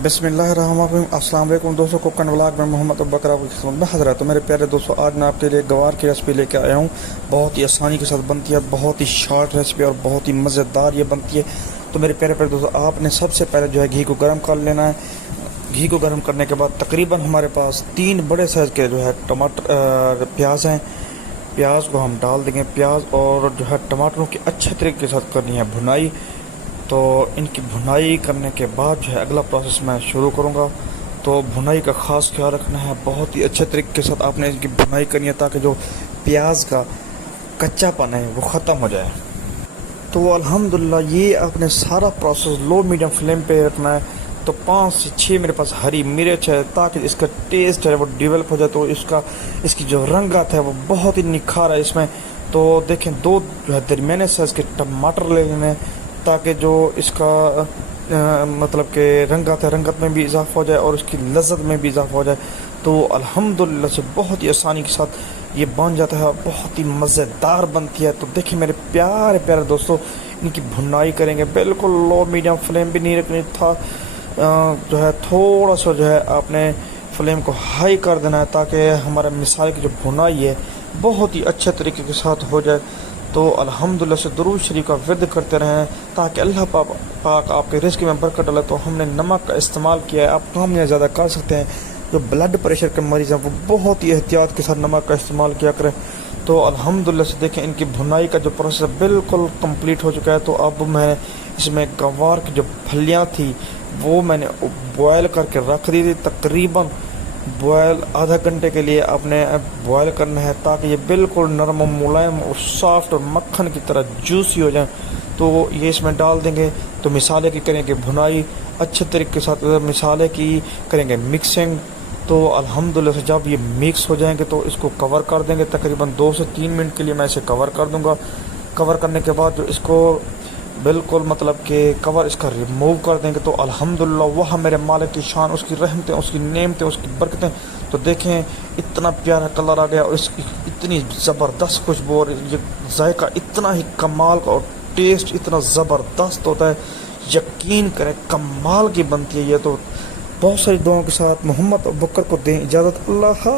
बिस्मिल्लाहिर्रहमानिर्रहीम। अस्सलाम वालेकुम दोस्तों, कुक एंड व्लॉग में मोहम्मद अबूबकर आपकी खिदमत में हाज़िर है। तो मेरे प्यारे दोस्तों, आज मैं आपके लिए गवार की रेसिपी लेके आया हूँ। बहुत ही आसानी के साथ बनती है, बहुत ही शॉर्ट रेसिपी और बहुत ही मज़ेदार ये बनती है। तो मेरे प्यारे प्यारे दोस्तों, आपने सबसे पहले जो है घी को गर्म कर लेना है। घी को गर्म करने के बाद तकरीबन हमारे पास 3 बड़े साइज़ के जो है टमाटर प्याज हैं। प्याज को हम डाल देंगे। प्याज और जो है टमाटरों की अच्छे तरीके के साथ करनी है भुनाई। तो इनकी भुनाई करने के बाद जो है अगला प्रोसेस मैं शुरू करूँगा। तो भुनाई का ख़ास ख्याल रखना है, बहुत ही अच्छे तरीके के साथ आपने इनकी भुनाई करनी है ताकि जो प्याज का कच्चापन है वो ख़त्म हो जाए। तो अल्हम्दुलिल्लाह ये आपने सारा प्रोसेस लो मीडियम फ्लेम पे रखना है। तो 5 से 6 मेरे पास हरी मिर्च है ताकि इसका टेस्ट है वो डेवलप हो जाए। तो इसकी जो रंगत है वो बहुत ही निखार है इसमें। तो देखें, 2 जो है दरमियाने साइज़ के टमाटर ले लेने हैं ताकि जो इसका मतलब कि रंगत में भी इजाफा हो जाए और उसकी लज्जत में भी इजाफा हो जाए। तो अल्हम्दुलिल्लाह से बहुत ही आसानी के साथ ये बन जाता है, बहुत ही मज़ेदार बनती है। तो देखिए मेरे प्यारे प्यारे दोस्तों, इनकी भुनाई करेंगे, बिल्कुल लो मीडियम फ्लेम भी नहीं रखनी था। जो है थोड़ा सा जो है आपने फ्लेम को हाई कर देना है ताकि हमारा मिसाल की जो भुनाई है बहुत ही अच्छे तरीके के साथ हो जाए। तो अल्हम्दुलिल्लाह से दुरूद शरीफ का विर्द करते रहें ताकि अल्लाह पाक आपके रिज़्क़ में बरकत डाले। तो हमने नमक का इस्तेमाल किया है, आप कम या ज़्यादा कर सकते हैं। जो ब्लड प्रेशर के मरीज़ हैं वो बहुत ही एहतियात के साथ नमक का इस्तेमाल किया करें। तो अल्हम्दुलिल्लाह से देखें, इनकी भुनाई का जो प्रोसेस बिल्कुल कंप्लीट हो चुका है। तो अब मैं इसमें गवार की जो फलियाँ थी वो मैंने बॉयल करके रख दी थी। तकरीबन बॉयल आधा घंटे के लिए आपने बॉयल करना है ताकि ये बिल्कुल नरम और मुलायम और सॉफ्ट और मक्खन की तरह जूसी हो जाए। तो ये इसमें डाल देंगे। तो मिसाले की करेंगे भुनाई अच्छे तरीके के साथ, मिसाले की करेंगे मिक्सिंग। तो अल्हम्दुलिल्लाह से जब ये मिक्स हो जाएंगे तो इसको कवर कर देंगे। तकरीबन 2 से 3 मिनट के लिए मैं इसे कवर कर दूँगा। कवर करने के बाद जो इसको बिल्कुल मतलब कि कवर इसका रिमूव कर देंगे। तो अल्हम्दुलिल्लाह वह मेरे मालिक की शान, उसकी रहमतें, उसकी नेमतें, उसकी बरकतें। तो देखें इतना प्यारा कलर आ गया और इसकी इतनी ज़बरदस्त खुशबू और ये जायका इतना ही कमाल का और टेस्ट इतना ज़बरदस्त होता है, यकीन करें कमाल की बनती है ये। तो बहुत सारी दुआओं के साथ मोहम्मद अबूबकर को दें इजाज़त। अल्लाह।